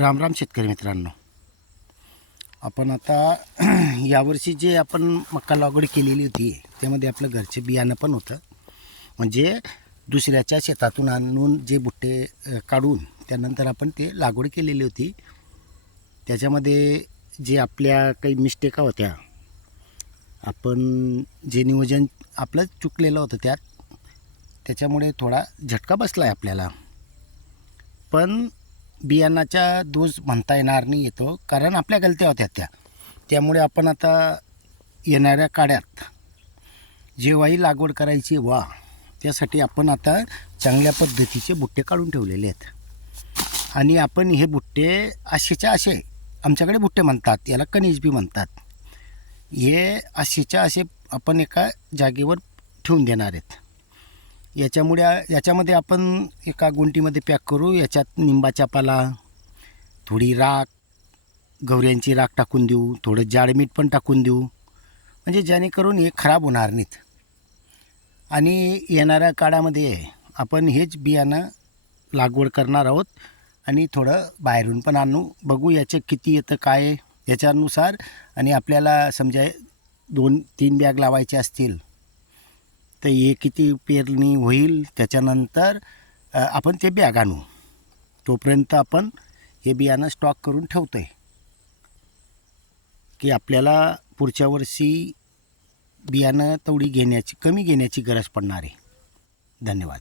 राम शेतकरी मित्रांनो, आपण आता यावर्षी जे आपण मका लागवड केलेली होती त्यामध्ये आपलं घरचे बियाणं पण होतं. म्हणजे दुसऱ्याच्या शेतातून आणून जे बुट्टे काढून त्यानंतर आपण ते लागवड केलेली होती. त्याच्यामध्ये जे आपल्या काही मिस्टेका होत्या, आपण जे नियोजन आपलं चुकलेलं होतं त्याच्यामुळे थोडा झटका बसला आहे आपल्याला. पण बियाणाचा दोष म्हणता येणार नाही येतो, कारण आपल्या गलत्या होत्या त्यामुळे आपण आता येणाऱ्या काळात जेव्हाही लागवड करायची त्यासाठी आपण आता चांगल्या पद्धतीचे बुट्टे काढून ठेवलेले आहेत. आणि आपण हे बुट्टे असेच्या असे, आमच्याकडे बुट्टे म्हणतात, याला कणीस बी म्हणतात, हे असेच्या असे आपण एका जागेवर ठेवून देणार आहेत. याच्यामध्ये आपण एका गुंटीमध्ये पॅक करू. याच्यात निंबाचा पाला, थोडी राख, गवऱ्यांची राख टाकून देऊ, थोडं जाड मीठ पण टाकून देऊ, म्हणजे जेणेकरून हे खराब होणार नाहीत. आणि येणाऱ्या काळामध्ये आपण हेच बियाणं लागवड करणार आहोत आणि थोडं बाहेरून पण आणू, बघू याचे किती येतं काय याच्यानुसार. आणि आपल्याला समजा 2-3 बॅग लावायचे असतील तर हे किती पेरणी होईल त्याच्यानंतर आपण ते बॅग आणू. तोपर्यंत आपण हे बियाणं स्टॉक करून ठेवतो आहे की आपल्याला पुढच्या वर्षी बियाणं कमी घेण्याची गरज पडणार आहे. धन्यवाद.